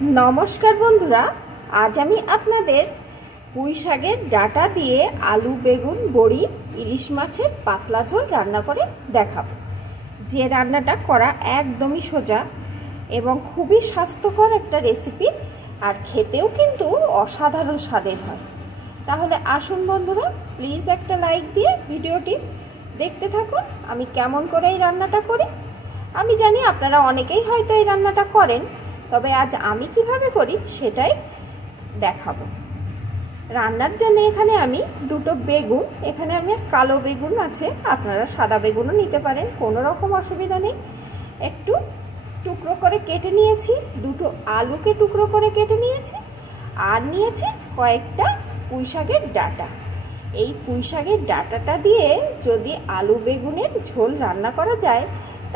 नमस्कार बंधुरा आज आमी आपनादेर पुई शाकेर डाटा दिए आलू बेगुन बड़ी इलिश माछेर पातला झोल रान्ना करे देखाबो। जे रान्नाटा करा एकदमई सोजा एबं खूबई स्वास्थ्यकर एकटा रेसिपि और खेतेও किन्तु असाधारण स्वादेर हय। ताहले आसुन बंधुरा प्लिज एकटा लाइक दिए भिडियोटी देखते थाकुन आमी केमन करे এই রান্নাটা করি। আমি জানি আপনারা অনেকেই হয়তো এই রান্নাটা করেন, তবে আজ আমি কিভাবে করি সেটাই দেখাবো। রান্নার জন্য এখানে আমি দুটো বেগুন, এখানে আমি কালো বেগুন আছে, আপনারা সাদা বেগুনও নিতে পারেন, কোনো রকম অসুবিধা নেই। একটু টুকরো করে কেটে নিয়েছি, দুটো আলুকে টুকরো করে কেটে নিয়েছি, আর নিয়েছি কয়েকটা পুঁই শাকের ডাঁটা। এই পুঁই শাকের ডাঁটাটা দিয়ে যদি আলু বেগুনের ঝোল রান্না করা যায়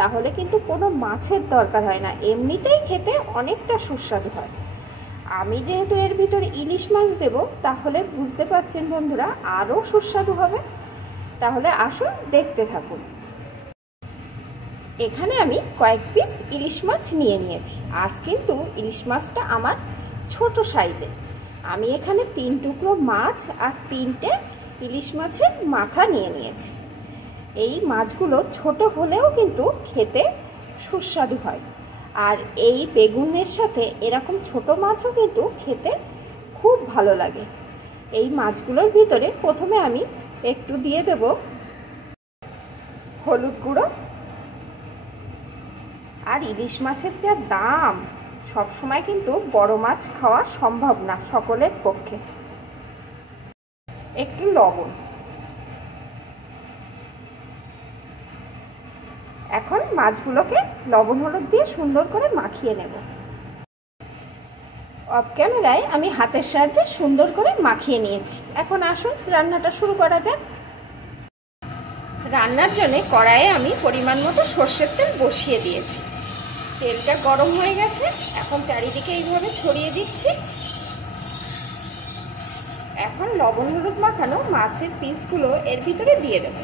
তাহলে কিন্তু কোনো মাছের দরকার হয় না, এমনিতেই খেতে অনেকটা সুস্বাদু হয়। আমি যেহেতু এর ভিতর ইলিশ মাছ দেব তাহলে বুঝতে পারছেন বন্ধুরা আরও সুস্বাদু হবে। তাহলে আসুন দেখতে থাকুন। এখানে আমি কয়েক পিস ইলিশ মাছ নিয়ে নিয়েছি। আজ কিন্তু ইলিশ মাছটা আমার ছোট সাইজের। আমি এখানে 3 টুকরো মাছ আর 3টে ইলিশ মাছের মাথা নিয়ে নিয়েছি। এই মাছগুলো ছোট হলেও কিন্তু খেতে সুস্বাদু হয়, আর এই বেগুনের সাথে এরকম ছোট মাছও কিন্তু খেতে খুব ভালো লাগে। এই মাছগুলোর ভিতরে প্রথমে আমি একটু দিয়ে দেব হলুদ গুঁড়ো। আর ইলিশ মাছের যা দাম, সব সময় কিন্তু বড় মাছ খাওয়া সম্ভব না সকলের পক্ষে। একটু লবণ। এখন মাছগুলোকে লবণ হলুদ দিয়ে সুন্দর করে মাখিয়ে নেব। অফ ক্যামেরায় আমি হাতের সাহায্যে সুন্দর করে মাখিয়ে নিয়েছি। এখন আসুন রান্নাটা শুরু করা যাক। রান্নার জন্য কড়াইয়ে আমি পরিমাণ মতো সর্ষের তেল বসিয়ে দিয়েছি। তেলটা গরম হয়ে গেছে, এখন চারিদিকে এইভাবে ছড়িয়ে দিচ্ছি। এখন লবণ হলুদ মাখানো মাছের পিসগুলো এর ভিতরে দিয়ে দেব।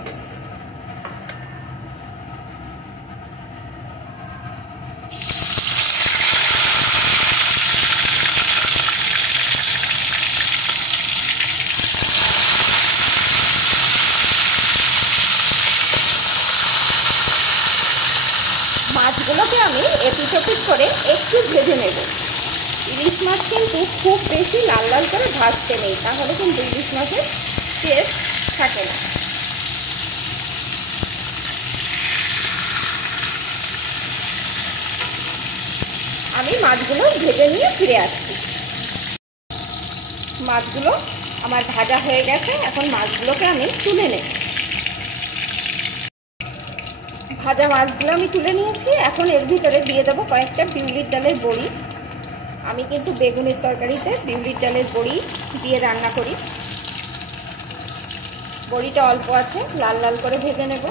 মাছগুলোকে আমি এপিট ওপিট করে একটু ভেজে নেব। ইলিশ মাছ কিন্তু খুব বেশি লাল লাল করে ভাজতে নেই, তাহলে কিন্তু ইলিশ মাছের টেস্ট থাকে না। আমি মাছগুলো ভেজে নিয়ে ফিরে আসছি। মাছগুলো আমার ভাজা হয়ে গেছে, এখন মাছগুলোকে আমি তুলে নেব। ভাজা মাছগুলো আমি তুলে নিয়েছি। এখন এর ভিতরে দিয়ে দেবো কয়েকটা বিউলির ডালের বড়ি। আমি কিন্তু বেগুনের তরকারিতে বিউলির ডালের বড়ি দিয়ে রান্না করি। বড়িটা অল্প আছে, লাল লাল করে ভেজে নেব।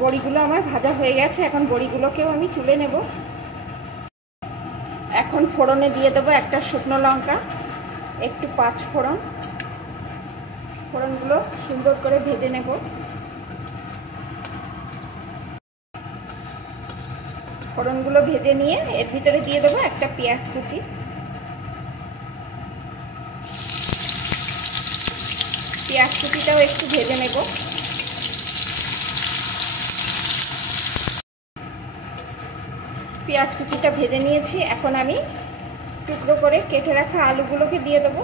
বড়িগুলো আমার ভাজা হয়ে গেছে, এখন বড়িগুলোকেও আমি তুলে নেব। এখন ফোড়নে দিয়ে দেবো একটা শুকনো লঙ্কা, একটু 5 ফোড়ন। ফোড়নগুলো সুন্দর করে ভেজে নেব। ফোড়নগুলো ভেজে নিয়ে এর ভিতরে দিয়ে দেবো একটা পেঁয়াজ কুচি। পেঁয়াজ কুচিটাও একটু ভেজে নেব। পেঁয়াজ কুচিটা ভেজে নিয়েছি। এখন আমি টুকরো করে কেটে রাখা আলুগুলোকে দিয়ে দেবো।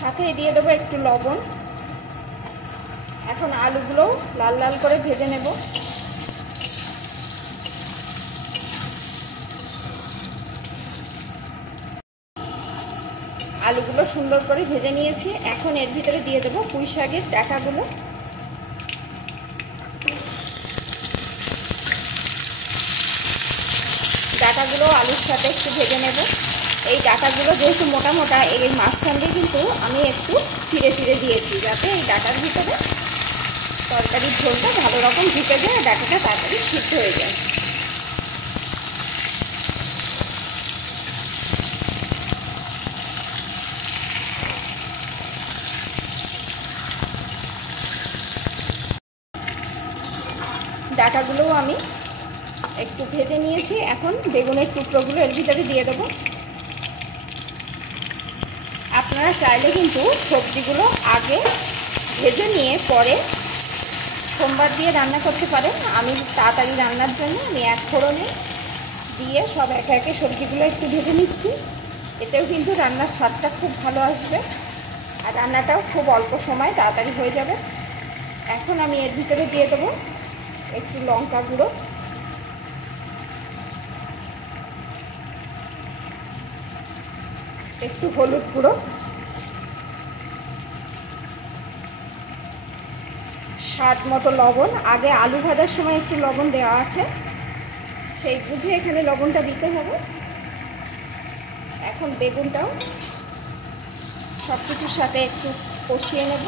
সাথে দিয়ে দেবো একটু লবণ। এখন আলুগুলো লাল লাল করে ভেজে নেব। আলুগুলো সুন্দর করে ভেজে নিয়েছি। এখন এর ভিতরে দিয়ে দেবো পুঁই শাকের ডাঁটাগুলো। ডাঁটাগুলো আলুর সাথে একটু ভেজে নেব। এই ডাঁটাগুলো যেহেতু মোটা মোটা, এই মাঝখান দিয়ে কিন্তু আমি একটু চিড়ে চিড়ে দিয়েছি, যাতে এই ডাঁটার ভিতরে তরকারির ঝোলটা ভালো রকম ঢুকে যায়, আর ডাঁটাটা তাড়াতাড়ি সিদ্ধ হয়ে যায়। ডাঁটাগুলোও আমি একটু ভেজে নিয়েছি। এখন বেগুনের টুকরোগুলো এর ভিতরে দিয়ে দেবো। আপনারা চাইলে কিন্তু সবজিগুলো আগে ভেজে নিয়ে পরে সোমবার দিয়ে রান্না করতে পারেন। আমি তাড়াতাড়ি রান্নার জন্য আমি এক ফোড়নে দিয়ে সব একে একে সবজিগুলো একটু ভেজে নিচ্ছি। এতেও কিন্তু রান্নার স্বাদটা খুব ভালো আসবে আর রান্নাটাও খুব অল্প সময় তাড়াতাড়ি হয়ে যাবে। এখন আমি এর ভিতরে দিয়ে দেবো একটু লঙ্কা গুঁড়ো, একটু হলুদ গুঁড়ো, স্বাদ মতো লবণ। আগে আলু ভাজার সময় একটু লবণ দেওয়া আছে, সেই বুঝে এখানে লবণটা দিতে হবে। এখন বেগুনটাও সব কিছুর সাথে একটু কষিয়ে নেব।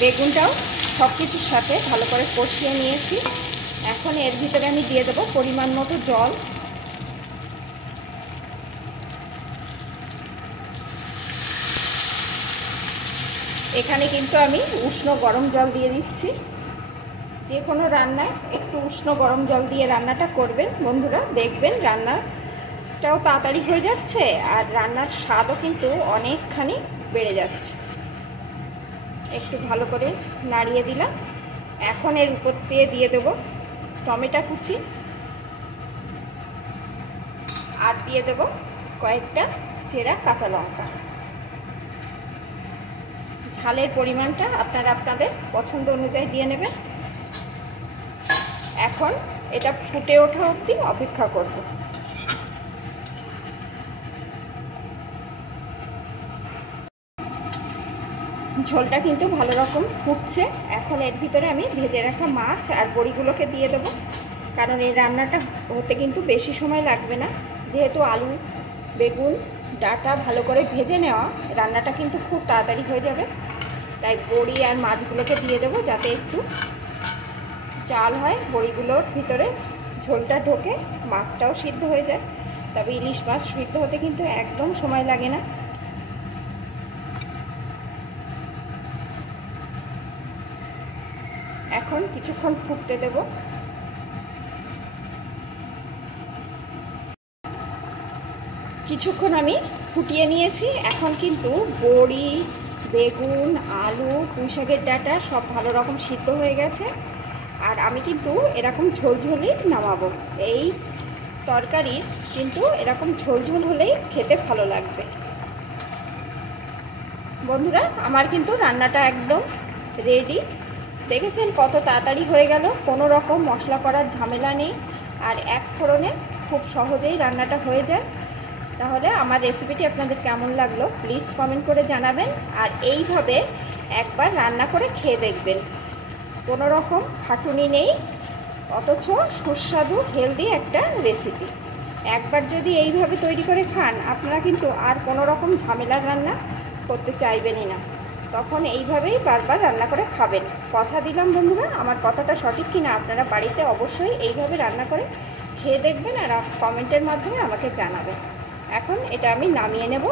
বেগুনটাও সব কিছুর সাথে ভালো করে কষিয়ে নিয়েছি। এখন এর ভিতরে আমি দিয়ে দেবো পরিমাণ মতো জল। এখানে কিন্তু আমি উষ্ণ গরম জল দিয়ে দিচ্ছি। যে কোনো রান্নায় একটু উষ্ণ গরম জল দিয়ে রান্নাটা করবেন বন্ধুরা, দেখবেন রান্নাটাও তাড়াতাড়ি হয়ে যাচ্ছে আর রান্নার স্বাদও কিন্তু অনেকখানি বেড়ে যাচ্ছে। একটু ভালো করে নাড়িয়ে দিলাম। এখন এর উপর দিয়ে দেবো টমেটো কুচি আর দিয়ে দেবো কয়েকটা চেরা কাঁচা লঙ্কা। ঝালের পরিমাণটা আপনারা আপনাদের পছন্দ অনুযায়ী দিয়ে নেবেন। এখন এটা ফুটে ওঠা অবধি অপেক্ষা করব। ঝোলটা কিন্তু ভালো রকম ফুটছে। এখন এর ভিতরে আমি ভেজে রাখা মাছ আর বড়িগুলোকে দিয়ে দেবো, কারণ এই রান্নাটা হতে কিন্তু বেশি সময় লাগবে না। যেহেতু আলু বেগুন ডাঁটা ভালো করে ভেজে নেওয়া, রান্নাটা কিন্তু খুব তাড়াতাড়ি হয়ে যাবে। তাই বড়ি আর মাছগুলোকে দিয়ে দেবো যাতে একটু জাল হয়, বড়িগুলোর ভিতরে ঝোলটা ঢোকে, মাছটাও সিদ্ধ হয়ে যায়। তবে ইলিশ মাছ সিদ্ধ হতে কিন্তু একদম সময় লাগে না। এখন কিছুক্ষণ ফুটতে দেব। কিছুক্ষণ আমি ফুটিয়ে নিয়েছি। এখন কিন্তু বড়ি বেগুন আলু পুঁইশাকের ডাঁটা সব ভালো রকম সিদ্ধ হয়ে গেছে আর আমি কিন্তু এরকম ঝোলঝোলই নামাবো। এই তরকারি কিন্তু এরকম ঝোলঝোল হলেই খেতে ভালো লাগবে। বন্ধুরা আমার কিন্তু রান্নাটা একদম রেডি। দেখেছেন কত তাড়াতাড়ি হয়ে গেল, কোনো রকম মশলা করার ঝামেলা নেই আর এক ফোড়নে খুব সহজেই রান্নাটা হয়ে যায়। তাহলে আমার রেসিপিটি আপনাদের কেমন লাগলো প্লিজ কমেন্ট করে জানাবেন আর এইভাবে একবার রান্না করে খেয়ে দেখবেন। কোনো রকম খাটুনি নেই, অথচ সুস্বাদু হেলদি একটা রেসিপি। একবার যদি এইভাবে তৈরি করে খান আপনারা কিন্তু আর কোনো রকম ঝামেলার রান্না করতে চাইবেনই না। তখন এইভাবেই বারবার রান্না করে খাবেন। কথা দিলাম বন্ধুরা, আমার কথাটা সঠিক কিনা আপনারা বাড়িতে অবশ্যই এইভাবে রান্না করে খেয়ে দেখবেন আর কমেন্টের মাধ্যমে আমাকে জানাবেন। এখন এটা আমি নামিয়ে নেব।